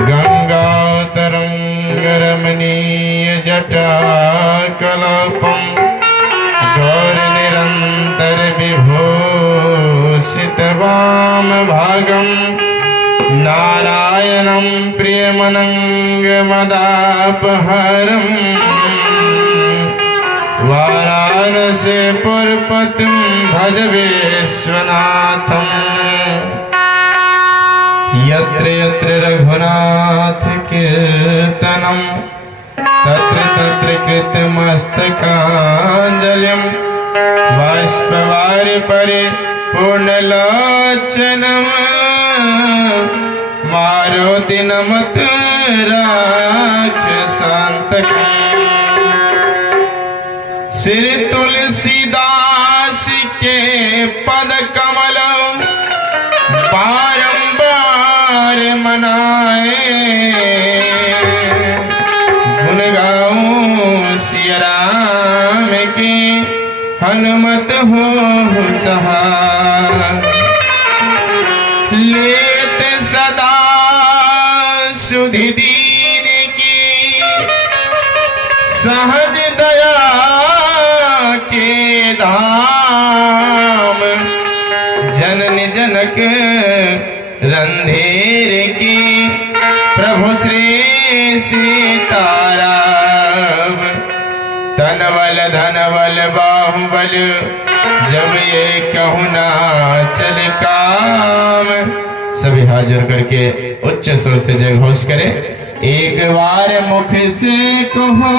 गंगातरंगरमणीयजटाकल्पं गौरनिरन्तरविभूषितवामभागं नारायणं प्रियमनङ्गमदापहरं वाराणसीपुरपतिं भज विश्वनाथम्। यत्र यत्र रघुनाथ कीर्तनं तत्र तत्र कृतमस्तकाञ्जलिं बाष्पवारि परिपूर्णलोचनं मारुति नमत राक्षसान्तकम्। श्री तुलसीदास के पद कमल बारंबार मनाए, गुण गाऊं सिया राम की हनुमत हो सहाय। लेत सदा सुधि दीन की सहज दया के धाम, जनन जनक रंधीर की प्रभु श्री सीताराम। तनबल धनबल बाहुबल जब ये कहूँ ना चल काम। सभी हाथ जोड़ करके उच्च स्वर से जय घोष करें। एक बार मुख से कहो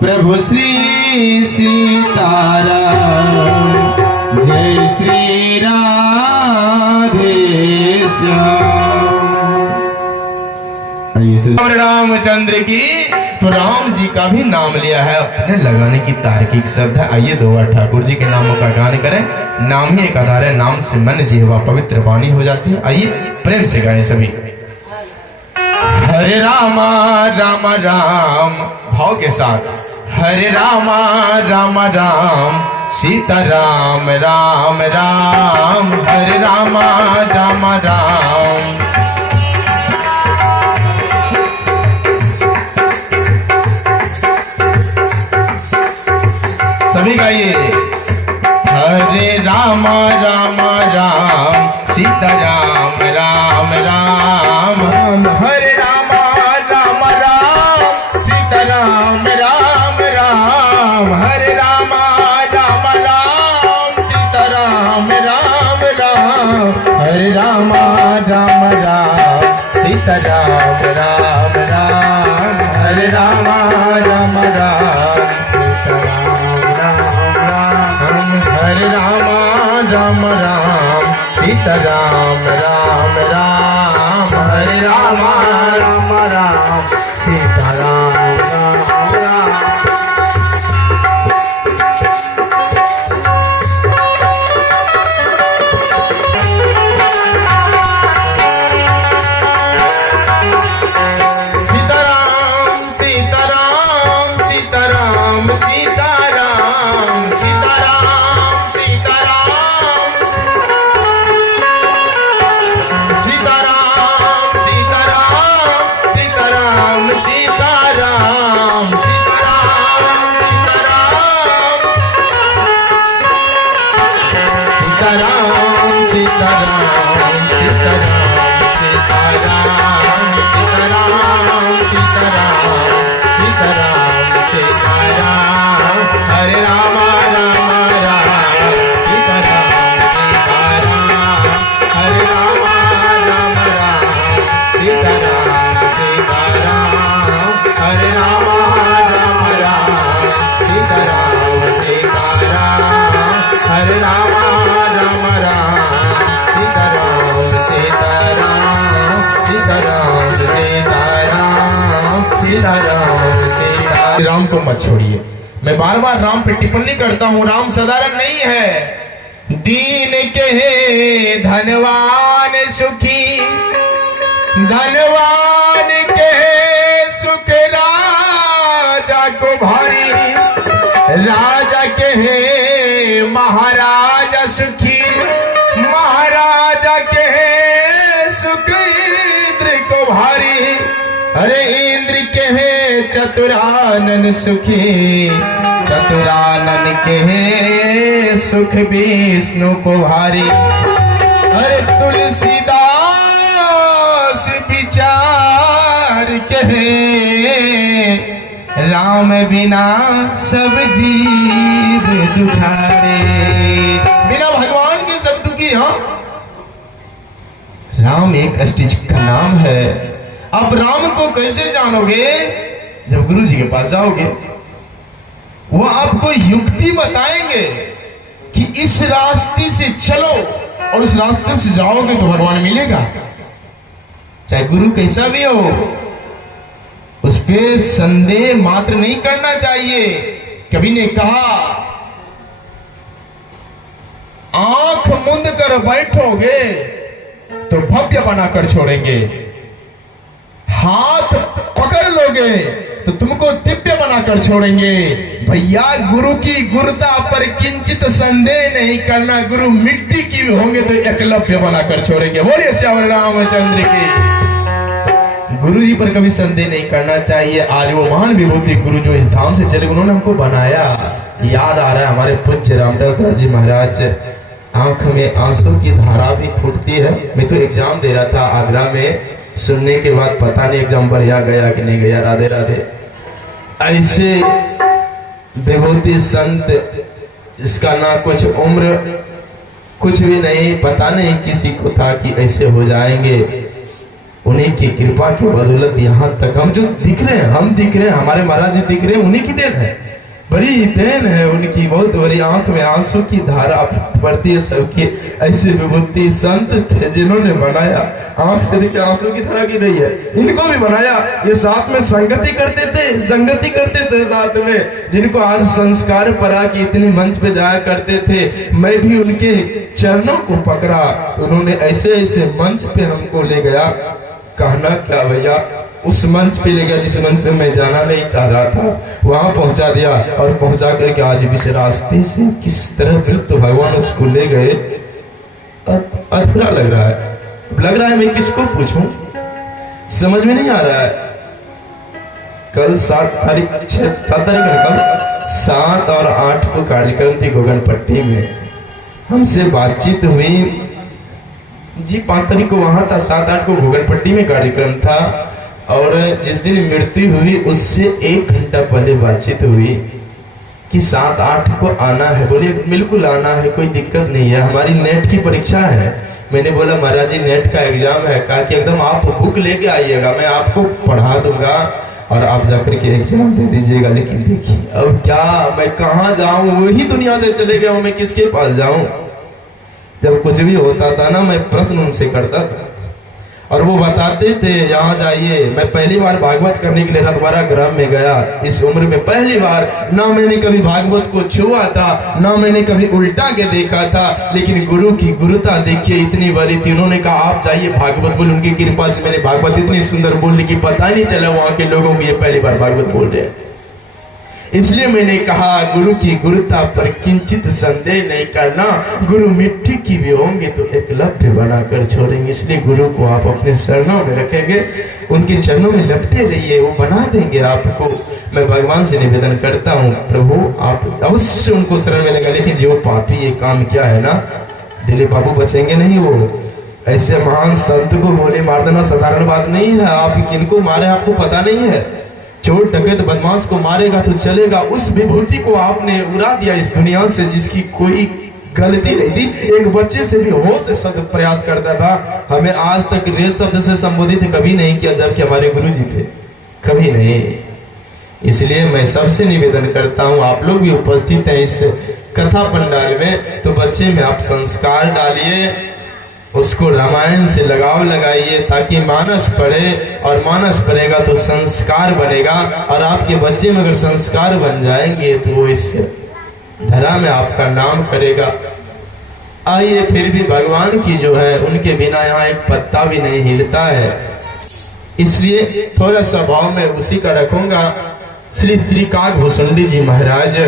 प्रभु श्री सीताराम, जय श्री राधे श्याम। रामचंद्र की तो राम जी का भी नाम लिया है, अपने लगाने की तार्किक शब्द है। आइए दो बार ठाकुर जी के नामों का गान करें। नाम ही एक आधार है, नाम से मन जीवा पवित्र वाणी हो जाती है। आइए प्रेम से गाएं सभी। हरे रामा राम राम, भाव के साथ। हरे रामा राम राम, सीता राम राम राम। हरे रामा राम राम। सभी गाइए। हरे राम राम राम, सीता राम राम राम। हरे राम राम राम, सीता राम राम राम। हरे राम राम राम, सीता राम राम राम। हरे राम राम राम, सीता राम राम राम। हरे राम राम राम, सीता हरे राम राम राम, सीता राम राम राम। हरे राम राम राम, सीता राम राम राम। सीताराम सीताराम सीताराम सीताराम सीताराम सीताराम सीताराम सीताराम सीताराम सीताराम सीताराम सीताराम सीताराम सीताराम सीताराम सीताराम सीताराम सीताराम। हरे राम राम राम, सीताराम सीताराम। हरे राम राम राम, सीताराम सीताराम। हरे राम राम राम, सीताराम सीताराम। हरे राम राम राम, सीताराम सीताराम। सीताराम सीताराम सीताराम सीताराम। राम को मत छोड़िए। मैं बार बार राम पे टिप्पणी करता हूँ, राम साधारण नहीं है। दीन के धनवान सुखी, धनवान के सुख राजा को भारी। राजा के महाराजा सुखी, महाराजा के सुख इंद्र को भारी, अरे इंद्र कहे चतुरानन सुखी, चतुरानन कहे सुख विष्णु को भारी। अरे तुलसीदास विचार कहे, राम बिना सब जीव दुखारे। बिना भगवान के सब दुखी। हाँ, राम एक अष्टज का नाम है। अब राम को कैसे जानोगे? जब गुरु जी के पास जाओगे, वो आपको युक्ति बताएंगे कि इस रास्ते से चलो और उस रास्ते से जाओगे तो भगवान मिलेगा। चाहे गुरु कैसा भी हो, उस पे संदेह मात्र नहीं करना चाहिए। कभी ने कहा, आंख मूंद कर बैठोगे तो भव्य बनाकर छोड़ेंगे, हाथ पकड़ लोगे तो तुमको दिव्य बनाकर छोड़ेंगे। भैया, गुरु की गुरुता पर किंचित संदेह नहीं करना। गुरु मिट्टी की भी होंगे तो एकलव्य बनाकर छोड़ेंगे। बोलिए श्याम रामचंद्र की। गुरु जी पर कभी संदेह नहीं करना चाहिए। आज वो महान विभूति गुरु जो इस धाम से चले, उन्होंने हमको बनाया। याद आ रहा है हमारे पूज्य रामदास जी महाराज, आंख में आंसू की धारा भी फूटती है। मैं तो एग्जाम दे रहा था आगरा में, सुनने के बाद पता नहीं एग्जाम बढ़िया गया कि नहीं गया। राधे राधे। ऐसे विभूति संत, इसका ना कुछ उम्र कुछ भी नहीं, पता नहीं किसी को था कि ऐसे हो जाएंगे। उन्हीं की कृपा की बदौलत यहाँ तक हम जो दिख रहे हैं, हम दिख रहे हैं, हमारे महाराज जी दिख रहे हैं, उन्हीं की देन है। बड़ी देन है उनकी, बहुत बड़ी। आंख में आंसू की धारा पड़ती है सबकी। ऐसे विभूति संत थे जिन्होंने बनाया, आंख से देखिए आंसू की धारा गिर रही है, इनको भी बनाया। ये साथ में संगति करते थे, संगति करते थे साथ में, जिनको आज संस्कार परा की इतने मंच पे जाया करते थे। मैं भी उनके चरणों को पकड़ा तो उन्होंने ऐसे ऐसे मंच पे हमको ले गया। कहना क्या भैया, उस मंच पे ले गया जिस मंच पे मैं जाना नहीं चाह रहा था, वहां पहुंचा दिया। और पहुंचा करके आज बीच रास्ते से किस तरह तो भगवान उसको ले गए। अब अधूरा लग रहा है मैं किसको पूछूं, समझ में नहीं आ रहा है। कल 7 तारीख है, कल 7 और 8 को कार्यक्रम थी गोगनपट्टी में। हमसे बातचीत हुई जी, 5 तारीख को वहां था, 7-8 को गोगनपट्टी में कार्यक्रम था। और जिस दिन मृत्यु हुई उससे 1 घंटा पहले बातचीत हुई कि 7-8 को आना है। बोले बिल्कुल आना है, कोई दिक्कत नहीं है, हमारी नेट की परीक्षा है। मैंने बोला महाराज जी नेट का एग्जाम है। कहा कि एकदम आप बुक लेके आइएगा, मैं आपको पढ़ा दूंगा और आप जाकर के एग्जाम दे दीजिएगा। लेकिन देखिए अब क्या, मैं कहाँ जाऊं, वही दुनिया से चले गया हूं, मैं किसके पास जाऊं। जब कुछ भी होता था ना, मैं प्रश्न उनसे करता था और वो बताते थे यहाँ जाइए। मैं पहली बार भागवत करने के लिए रतवाड़ा ग्राम में गया, इस उम्र में पहली बार। ना मैंने कभी भागवत को छुआ था, ना मैंने कभी उल्टा के देखा था, लेकिन गुरु की गुरुता देखिए इतनी बड़ी थी। उन्होंने कहा आप जाइए भागवत बोल। उनकी कृपा से मैंने भागवत इतनी सुंदर बोली कि पता ही नहीं चला वहां के लोगों को ये पहली बार भागवत बोल रहे हैं। इसलिए मैंने कहा गुरु की गुरुता पर किंचित संदेह नहीं करना। गुरु मिट्टी की भी होंगे तो एकलव्य बनाकर छोड़ेंगे। इसलिए गुरु को आप अपने चरणों में रखेंगे, उनके चरणों में लपटे रहिए, वो बना देंगे आपको। मैं भगवान से निवेदन करता हूँ प्रभु आप अवश्य उनको शरण में लगा। लेकिन जो पापी ये काम क्या है ना, दिलीप बाबू बचेंगे नहीं। वो ऐसे महान संत को गोली मार देना साधारण बात नहीं है। आप किनको मारे आपको पता नहीं है। चोर डकैत बदमाश को मारेगा तो चलेगा, उस विभूति को आपने उड़ा दिया इस दुनिया से जिसकी कोई गलती नहीं थी। एक बच्चे से भी होश से शब्द प्रयास करता था, हमें आज तक रे शब्द से संबोधित कभी नहीं किया, जबकि हमारे गुरु जी थे, कभी नहीं। इसलिए मैं सबसे निवेदन करता हूँ, आप लोग भी उपस्थित हैं इस कथा पंडाल में, तो बच्चे में आप संस्कार डालिए, उसको रामायण से लगाव लगाइए ताकि मानस पढ़े, और मानस पढ़ेगा तो संस्कार बनेगा। और आपके बच्चे में अगर संस्कार बन जाएंगे तो वो इस धरा में आपका नाम करेगा। आइए, फिर भी भगवान की जो है उनके बिना यहाँ एक पत्ता भी नहीं हिलता है, इसलिए थोड़ा सा भाव में उसी का रखूंगा। श्री श्री काग भुसुंडी जी महाराज